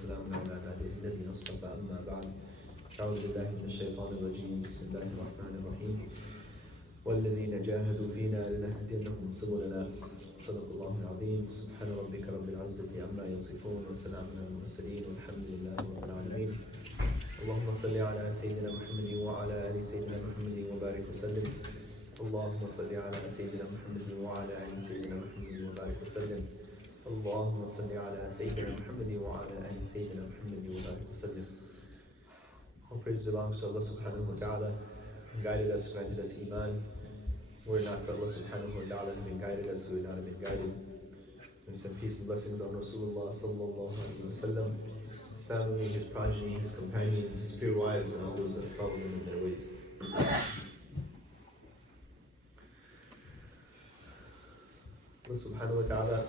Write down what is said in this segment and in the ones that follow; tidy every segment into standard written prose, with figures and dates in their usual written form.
وسلام على عباده الذين اصطفى أما بعد أعوذ بالله من الشيطان الرجيم بسم الله الرحمن الرحيم والذين جاهدوا فينا لنهدينهم سبلنا صدق الله العظيم سبحان ربك رب العزة عما يصفون وسلام على المرسلين والحمد لله رب العالمين اللهم صل على سيدنا محمد وعلى آل سيدنا محمد وبارك وسلم اللهم صل على سيدنا محمد وعلى آل سيدنا محمد وبارك وسلم اللهم صل على سيدنا محمد وعلى آل سيدنا محمد وبارك وسلم. All praise belongs to Allah subhanahu wa ta'ala, who guided us, granted us iman. Were it not for Allah subhanahu wa ta'ala having guided us, we would not have been guided. And some peace and blessings on Rasulullah sallallahu alayhi wa sallam, his family, his progeny, his companions, his pure wives, and all those that follow them in their ways. Allah subhanahu wa ta'ala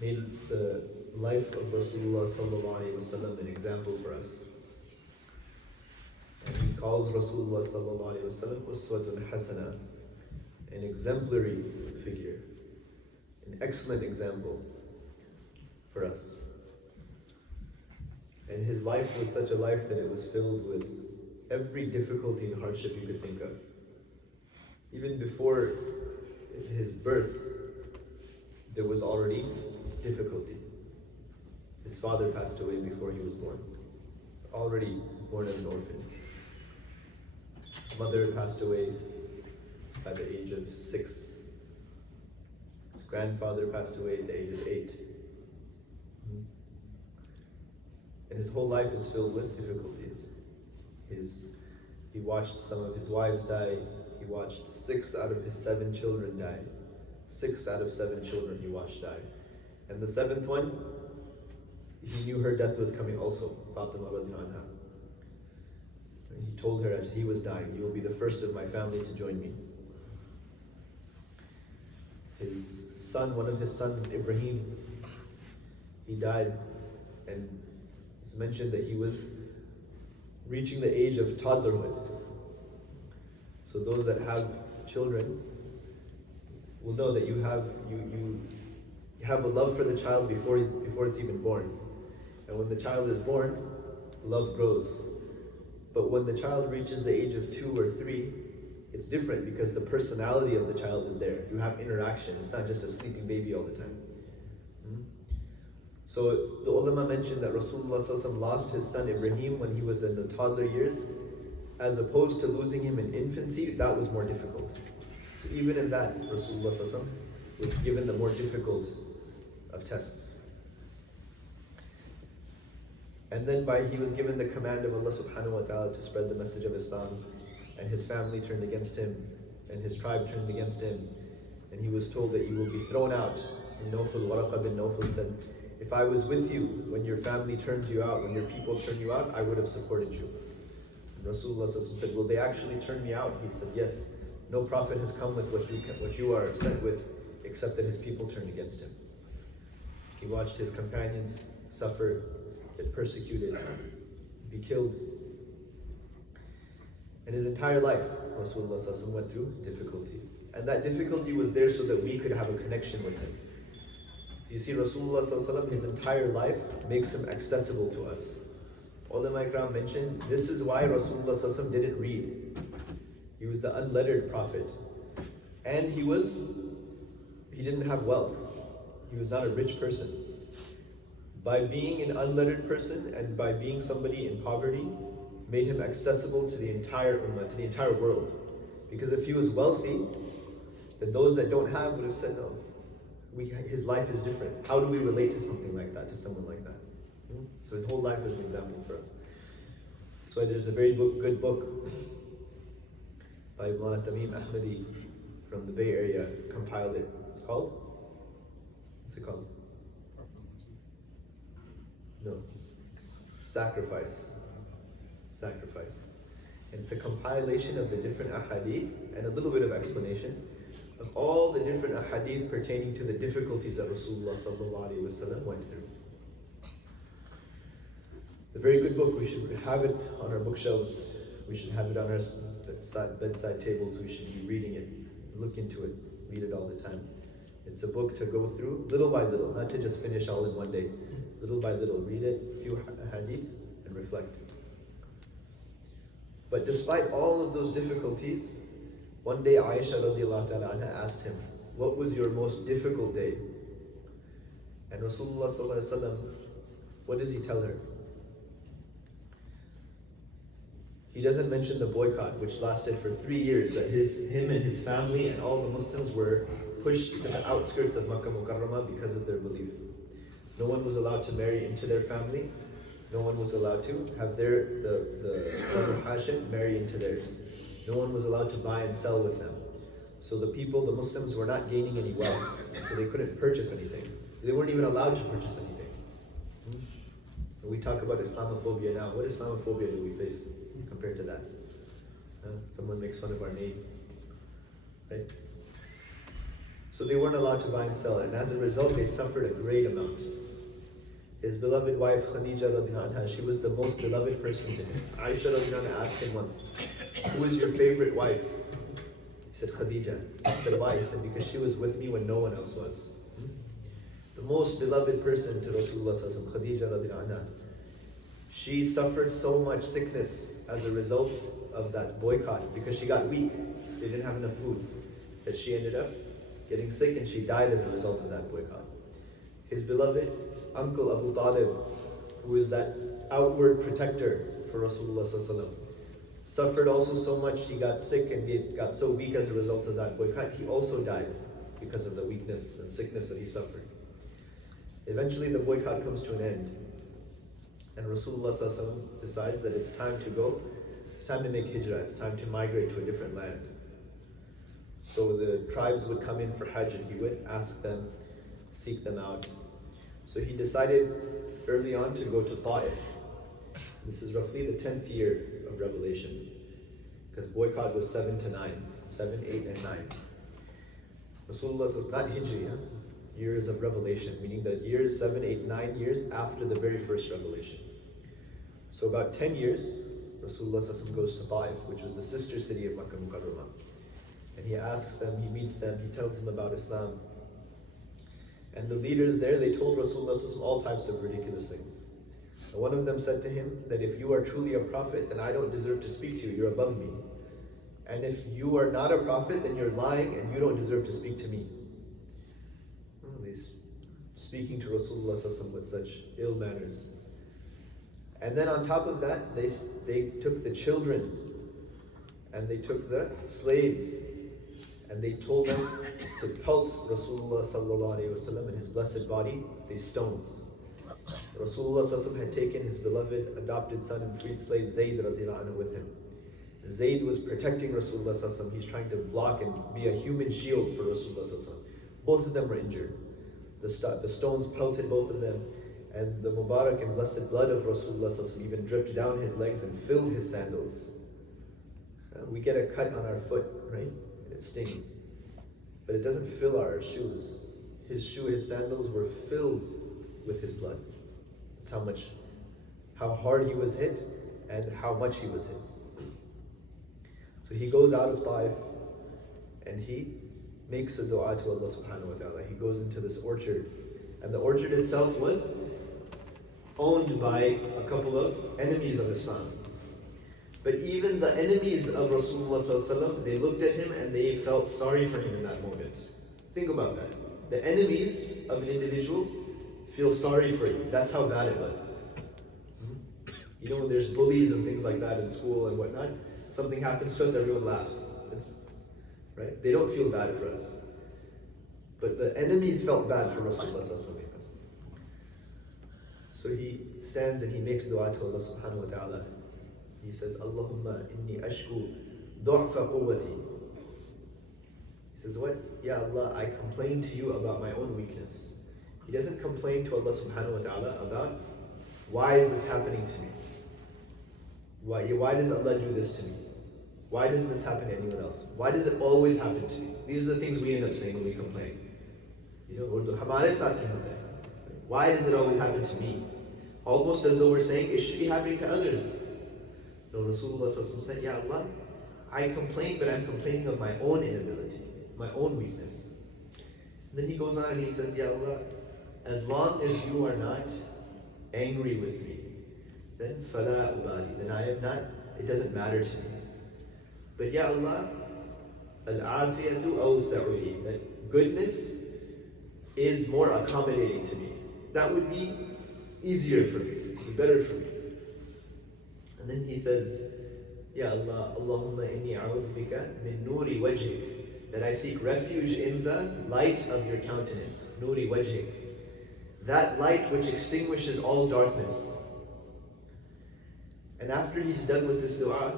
made the life of Rasulullah sallallahu alayhi wa sallam an example for us. And he calls Rasulullah sallallahu alayhi wa sallam uswatun hasana, an exemplary figure, an excellent example for us. And his life was such a life that it was filled with every difficulty and hardship you could think of. Even before his birth, there was already difficulty. His father passed away before he was born, already born as an orphan. His mother passed away by the age of 6. His grandfather passed away at the age of 8. And his whole life is filled with difficulties. He watched some of his wives die. He watched 6 out of his 7 children die. 6 out of 7 children he watched die. And the 7th one, he knew her death was coming also, Fatima radiallahu anha. And he told her as he was dying, "You will be the first of my family to join me." His son, one of his sons, Ibrahim, he died, and it's mentioned that he was reaching the age of toddlerhood. So those that have children will know that you have a love for the child before it's even born. And when the child is born, love grows. But when the child reaches the age of 2 or 3, it's different because the personality of the child is there. You have interaction. It's not just a sleeping baby all the time. So the ulama mentioned that Rasulullah sallallahu alaihi wasallam lost his son Ibrahim when he was in the toddler years, as opposed to losing him in infancy. That was more difficult. So even in that, Rasulullah sallallahu alaihi wasallam was given the more difficult of tests. And then he was given the command of Allah subhanahu wa ta'ala to spread the message of Islam, and his family turned against him, and his tribe turned against him, and he was told that you will be thrown out. And Waraqa bin Nawfal said, "If I was with you when your family turns you out, when your people turn you out, I would have supported you." And Rasulullah said, "Will they actually turn me out?" He said, "Yes. No prophet has come with what you are sent with, except that his people turned against him." He watched his companions suffer, get persecuted, be killed. And his entire life, Rasulullah went through difficulty. And that difficulty was there so that we could have a connection with him. You see, Rasulullah, his entire life makes him accessible to us. Ulama Ikram mentioned, this is why Rasulullah didn't read. He was the unlettered prophet. And he didn't have wealth. He was not a rich person. By being an unlettered person and by being somebody in poverty, made him accessible to the entire ummah, to the entire world. Because if he was wealthy, then those that don't have would have said, no, his life is different. How do we relate to something like that, to someone like that? So his whole life is an example for us. So there's a very good book by Maulana Tamim Ahmadi from the Bay Area, compiled it. It's called? What's it called? No. Sacrifice. And it's a compilation of the different ahadith and a little bit of explanation of all the different ahadith pertaining to the difficulties that Rasulullah sallallahu alaihi wasallam went through. A very good book. We should have it on our bookshelves. We should have it on our bedside tables. We should be reading it, look into it, read it all the time. It's a book to go through little by little, not to just finish all in one day. Little by little, read it, a few hadith, and reflect. But despite all of those difficulties, one day Aisha radiallahu ta'ala anha asked him, what was your most difficult day? And Rasulullah sallallahu alaihi wasallam, what does he tell her? He doesn't mention the boycott, which lasted for 3 years, that him and his family and all the Muslims were pushed to the outskirts of Makkah Mukarramah because of their belief. No one was allowed to marry into their family. No one was allowed to have the Banu Hashim marry into theirs. No one was allowed to buy and sell with them. So the people, the Muslims, were not gaining any wealth, so they couldn't purchase anything. They weren't even allowed to purchase anything. We talk about Islamophobia now. What Islamophobia do we face compared to that? Someone makes fun of our name, right? So they weren't allowed to buy and sell, and as a result, they suffered a great amount. His beloved wife Khadija radiallahu anha, she was the most beloved person to him. Aisha radiallahu anha asked him once, who is your favorite wife? He said, Khadija. He said, why? He said, because she was with me when no one else was. The most beloved person to Rasulullah sallallahu alaihi wasallam, Khadija radiallahu anha, she suffered so much sickness as a result of that boycott because she got weak. They didn't have enough food. That she ended up getting sick and she died as a result of that boycott. His beloved uncle Abu Talib, who is that outward protector for Rasulullah sallallahu alaihi wasallam, suffered also so much. He got sick and he got so weak as a result of that boycott. He also died because of the weakness and sickness that he suffered. Eventually the boycott comes to an end, and Rasulullah sallallahu alaihi wasallam decides that it's time to go. It's time to make hijrah. It's time to migrate to a different land. So the tribes would come in for Hajj and he would ask them, seek them out. So he decided early on to go to Ta'if. This is roughly the 10th year of revelation, because boycott was 7 to 9, 7, 8, and 9. Rasulullah says, not Hijri, years of revelation, meaning that years 7, 8, 9 years after the very first revelation. So about 10 years, Rasulullah goes to Ta'if, which was the sister city of Makkah Mukarramah. And he asks them, he meets them, he tells them about Islam. And the leaders there, they told Rasulullah all types of ridiculous things. And one of them said to him that if you are truly a prophet, then I don't deserve to speak to you, you're above me. And if you are not a prophet, then you're lying and you don't deserve to speak to me. He's speaking to Rasulullah with such ill manners. And then on top of that, they took the children and they took the slaves and they told them to pelt Rasulullah and his blessed body, these stones. Rasulullah had taken his beloved adopted son and freed slave Zayd radiallahu anhu with him. Zayd was protecting Rasulullah. He's trying to block and be a human shield for Rasulullah. Both of them were injured. The stones pelted both of them, and the Mubarak and blessed blood of Rasulullah even dripped down his legs and filled his sandals. We get a cut on our foot, right? It stings. But it doesn't fill our shoes. His sandals were filled with his blood. That's how hard he was hit and how much he was hit. So he goes out of Ta'if and he makes a dua to Allah subhanahu wa ta'ala. He goes into this orchard, and the orchard itself was owned by a couple of enemies of Islam. But even the enemies of Rasulullah sallallahu alaihi wasallam, they looked at him and they felt sorry for him in that moment. Think about that. The enemies of an individual feel sorry for you. That's how bad it was. You know, when there's bullies and things like that in school and whatnot, something happens to us, everyone laughs. Right? They don't feel bad for us. But the enemies felt bad for Rasulullah sallallahu alaihi wasallam. So he stands and he makes dua to Allah subhanahu wa ta'ala. He says, Allahumma inni ashku du'fa quwwati. He says, what? Ya Allah, I complain to you about my own weakness. He doesn't complain to Allah subhanahu wa ta'ala about, why is this happening to me? Why does Allah do this to me? Why doesn't this happen to anyone else? Why does it always happen to me? These are the things we end up saying when we complain. You know, why does it always happen to me? Almost as though we're saying it should be happening to others. No, Rasulullah said, Ya Allah, I complain, but I'm complaining of my own inability, my own weakness. Then he goes on and he says, Ya Allah, as long as you are not angry with me, then فَلَا أُبَالِي, then I am not, it doesn't matter to me. But Ya Allah, al-afiyatu awsa'u li, that goodness is more accommodating to me. That would be easier for me, be better for me. And then he says, Ya Allah, Allahumma inni a'udhu bika min nuri wajhik, that I seek refuge in the light of your countenance, nuri wajhik, that light which extinguishes all darkness. And after he's done with this dua,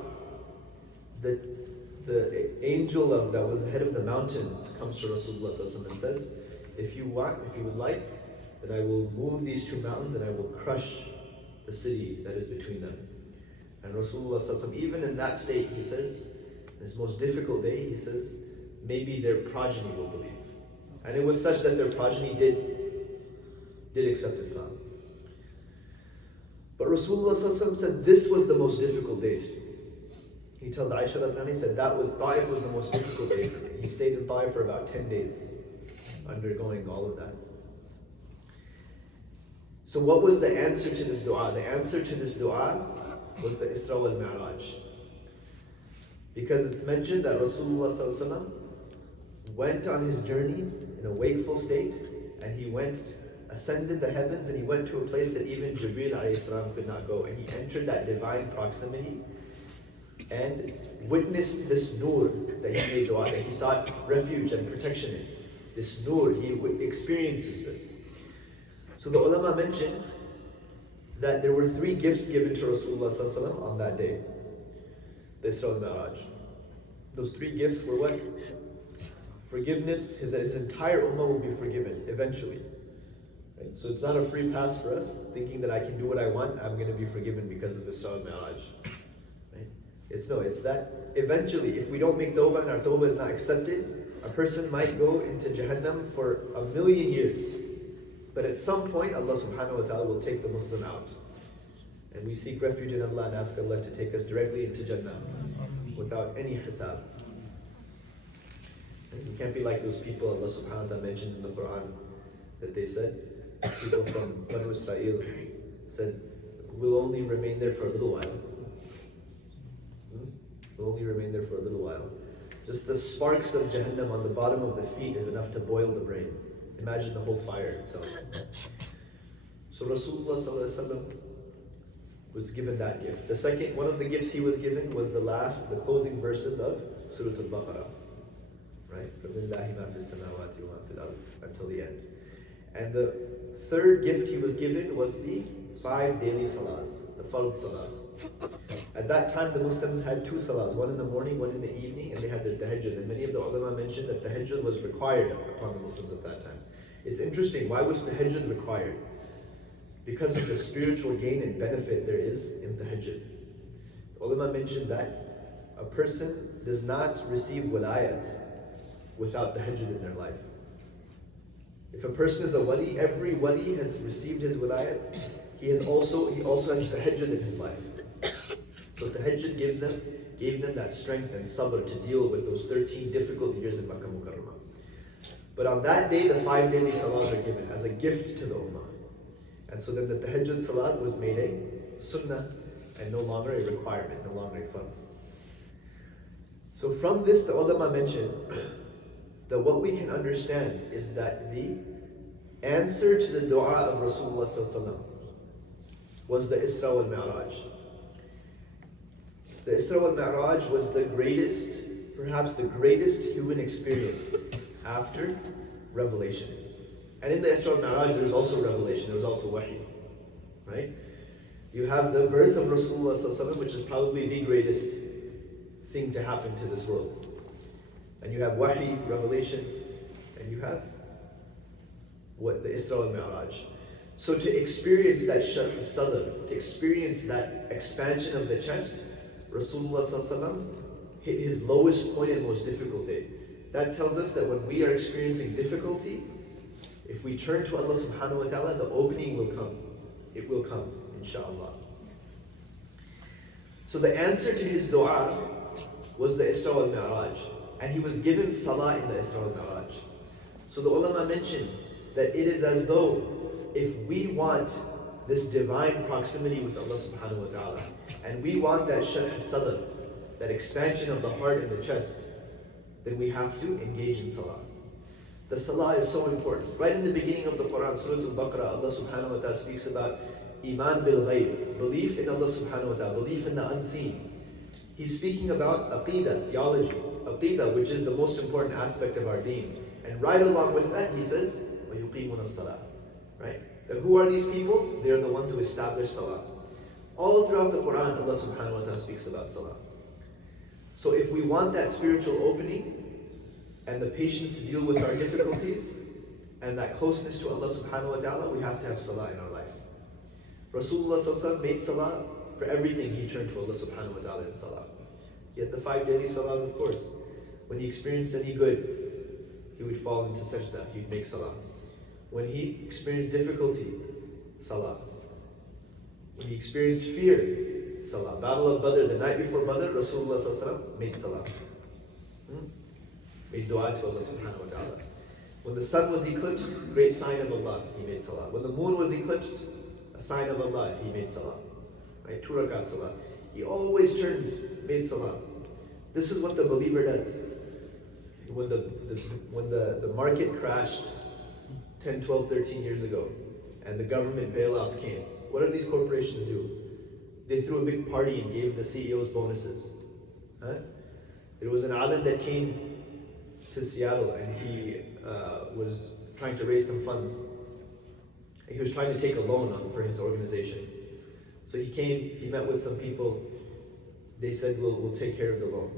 the angel that was head of the mountains comes to Rasulullah ﷺ and says, if you would like, that I will move these two mountains and I will crush the city that is between them. And Rasulullah ﷺ, even in that state, he says, in his most difficult day, he says, maybe their progeny will believe. And it was such that their progeny did accept Islam. But Rasulullah ﷺ said this was the most difficult day. He tells Aisha that he said Ta'if was the most difficult day for me. He stayed in Ta'if for about 10 days, undergoing all of that. So what was the answer to this dua? The answer to this dua was the Isra wal Mi'raj. Because it's mentioned that Rasulullah ﷺ went on his journey in a wakeful state, and he ascended the heavens, and he went to a place that even Jibreel alayhi salam could not go, and he entered that divine proximity and witnessed this nur that he made dua, that he sought refuge and protection in. This nur, he experiences this. So the ulama mentioned that there were 3 gifts given to Rasulullah ﷺ on that day, the Isra al-Mi'raj. Those 3 gifts were what? Forgiveness, that his entire ummah will be forgiven eventually. Right? So it's not a free pass for us, thinking that I can do what I want, I'm going to be forgiven because of Isra al-Mi'raj. Right? It's that eventually, if we don't make tawbah and our tawbah is not accepted, a person might go into Jahannam for 1,000,000 years. But at some point, Allah subhanahu wa ta'ala will take the Muslim out. And we seek refuge in Allah and ask Allah to take us directly into Jannah without any hisab. And we can't be like those people Allah subhanahu wa ta'ala mentions in the Quran that they said, people from Banu Israel said, we'll only remain there for a little while. We'll only remain there for a little while. Just the sparks of Jahannam on the bottom of the feet is enough to boil the brain. Imagine the whole fire itself. So Rasulullah ﷺ was given that gift. The second, one of the gifts he was given was the closing verses of Surah Al-Baqarah. Right? Until the end. And the third gift he was given was the 5 daily salahs, the fard salahs. At that time, the Muslims had 2 salahs, one in the morning, one in the evening, and they had the tahajjud. And many of the ulama mentioned that tahajjud was required upon the Muslims at that time. It's interesting, why was tahajjud required? Because of the spiritual gain and benefit there is in tahajjud. The ulama mentioned that a person does not receive wilayat without tahajjud in their life. If a person is a wali, every wali has received his wilayat. He also has tahajjud in his life. So tahajjud gave them that strength and sabr to deal with those 13 difficult years in Makkah Mukarramah. But on that day, the 5 daily salahs are given as a gift to the ummah. And so then the tahajjud salat was made a sunnah and no longer a requirement, no longer a fard. So from this, the ulama mentioned that what we can understand is that the answer to the dua of Rasulullah ﷺ was the Isra wal Mi'raj. The Isra wal Mi'raj was the greatest, perhaps the greatest human experience after revelation. And in the Isra wal Mi'raj, there's also revelation, there's also wahy. Right? You have the birth of Rasulullah ﷺ, which is probably the greatest thing to happen to this world. And you have wahy, revelation, and you have the Isra wal Mi'raj. So to experience that sharh sadr, to experience that expansion of the chest, Rasulullah ﷺ hit his lowest point and most difficult day. That tells us that when we are experiencing difficulty, if we turn to Allah subhanahu wa ta'ala, the opening will come. It will come, inshallah. So the answer to his dua was the Isra wal Mi'raj. And he was given salah in the Isra wal Mi'raj. So the ulama mentioned that it is as though if we want this divine proximity with Allah subhanahu wa ta'ala, and we want that sharh al-sadr, that expansion of the heart and the chest, then we have to engage in salah. The salah is so important. Right in the beginning of the Quran, Surah Al-Baqarah, Allah subhanahu wa ta'ala speaks about iman bil ghayb, belief in Allah subhanahu wa ta'ala, belief in the unseen. He's speaking about aqidah, theology, aqidah, which is the most important aspect of our deen. And right along with that, he says, وَيُقِيمُونَ الصَّلَاةِ. Right? That who are these people? They are the ones who establish salah. All throughout the Quran, Allah subhanahu wa ta'ala speaks about salah. So if we want that spiritual opening, and the patience to deal with our difficulties, and that closeness to Allah subhanahu wa ta'ala, we have to have salah in our life. Rasulullah sallallahu alaihi wasallam made salah for everything. He turned to Allah subhanahu wa ta'ala in salah. He had the 5 daily salahs, of course. When he experienced any good, he would fall into sajda, he'd make salah. When he experienced difficulty, salah. When he experienced fear, salah. Battle of Badr, the night before Badr, Rasulullah sallallahu alaihi wasallam made salah. Made dua to Allah subhanahu wa ta'ala. When the sun was eclipsed, great sign of Allah, he made salah. When the moon was eclipsed, a sign of Allah, he made salah. Right? 2 rakat salah. He always turned, made salah. This is what the believer does. When the market crashed 10, 12, 13 years ago, and the government bailouts came, what did these corporations do? They threw a big party and gave the CEOs bonuses. There was an alim that came to Seattle, and he was trying to raise some funds. He was trying to take a loan for his organization. So he came, he met with some people. They said, we'll take care of the loan.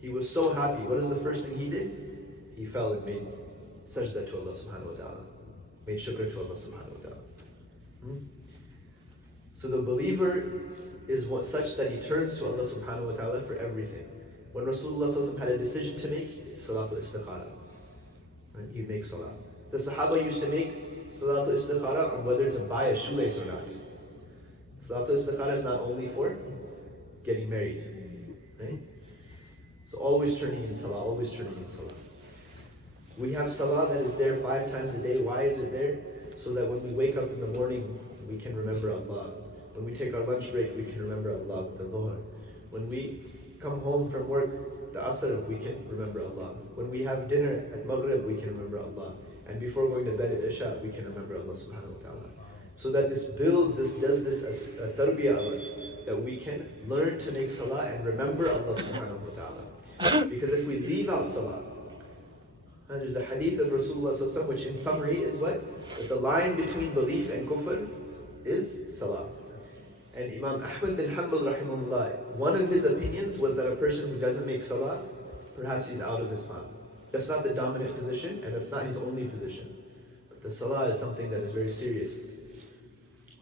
He was so happy. What is the first thing he did? He fell and made sajda to Allah subhanahu wa ta'ala. Made shukr to Allah subhanahu wa ta'ala. So the believer is such that he turns to Allah subhanahu wa ta'ala for everything. When Rasulullah sallallahu alaihi wasallam had a decision to make, salatul istikhara. Right? He'd make salah. The Sahaba used to make salatul istikhara on whether to buy a shoelace or not. Salatul istikhara is not only for getting married. Right? So always turning in salah, always turning in salah. We have salah that is there 5 times a day. Why is it there? So that when we wake up in the morning, we can remember Allah. When we take our lunch break, we can remember Allah with the dhuhr. When we come home from work, the asr, we can remember Allah. When we have dinner at maghrib, we can remember Allah. And before going to bed at isha, we can remember Allah subhanahu wa ta'ala. So that this does this as a tarbiyah of us, that we can learn to make salah and remember Allah subhanahu wa ta'ala. Because if we leave out salah, there's a hadith of Rasulullah sallallahu alaihi wasallam, which in summary is what? That the line between belief and kufr is salah. And Imam Ahmad bin Hanbal rahimahullah, one of his opinions was that a person who doesn't make salah, perhaps he's out of Islam. That's not the dominant position, and that's not his only position. But the salah is something that is very serious.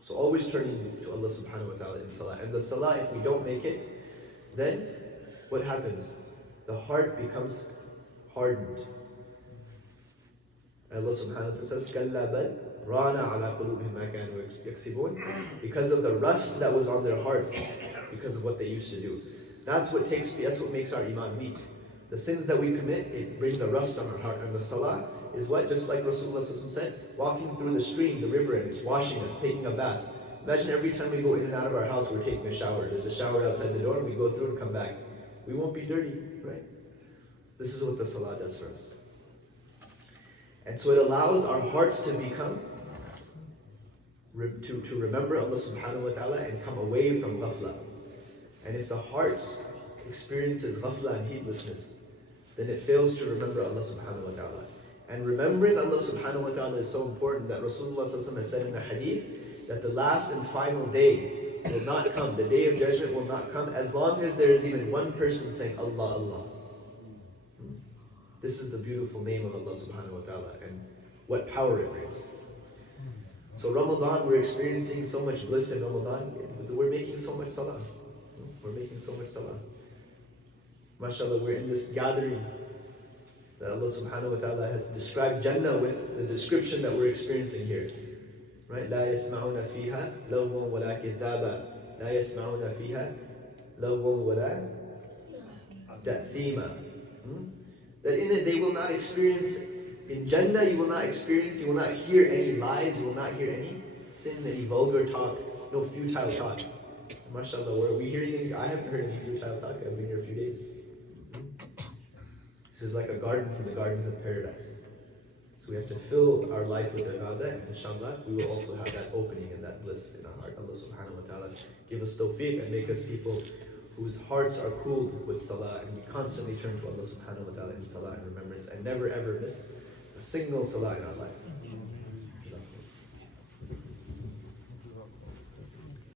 So always turning to Allah subhanahu wa ta'ala in salah. And the salah, if we don't make it, then what happens? The heart becomes hardened. Allah subhanahu wa ta'ala says, كَلَّا بَلْ رَانَ عَلَىٰ قُلُوبِهِمْ مَا كَانُوا يَكْسِبُونَ. Because of the rust that was on their hearts, because of what they used to do. That's what makes our iman weak. The sins that we commit, it brings a rust on our heart. And the salah is what? Just like Rasulullah said, walking through the stream, the river, and it's washing us, taking a bath. Imagine every time we go in and out of our house, we're taking a shower. There's a shower outside the door, and we go through and come back. We won't be dirty, right? This is what the salah does for us. And so it allows our hearts to become, to remember Allah subhanahu wa ta'ala and come away from ghafla. And if the heart experiences ghafla and heedlessness, then it fails to remember Allah subhanahu wa ta'ala. And remembering Allah subhanahu wa ta'ala is so important that Rasulullah sallallahu alaihi wasallam has said in the hadith that the last and final day will not come, the day of judgment will not come as long as there is even one person saying Allah, Allah. This is the beautiful name of Allah subhanahu wa ta'ala and what power it brings. So Ramadan, we're experiencing so much bliss in Ramadan. We're making so much salah. We're making so much salah. MashaAllah, we're in this gathering that Allah subhanahu wa ta'ala has described Jannah with the description that we're experiencing here. Right? لا يسمعون فيها لغوا ولا كذابا لا يسمعون فيها لغوا ولا تأثيما. That in it they will not experience In Jannah, you will not experience, you will not hear any lies, you will not hear any sin, any vulgar talk, no futile talk. MashaAllah, are we hearing any? I haven't heard any futile talk. I've been here a few days. This is like a garden from the gardens of paradise. So we have to fill our life with ibadah, and inshallah, we will also have that opening and that bliss in our heart. Allah subhanahu wa ta'ala give us tawfiq and make us people whose hearts are cooled with salah, and we constantly turn to Allah subhanahu wa ta'ala in salah and remembrance, and never ever miss a single salah in our life.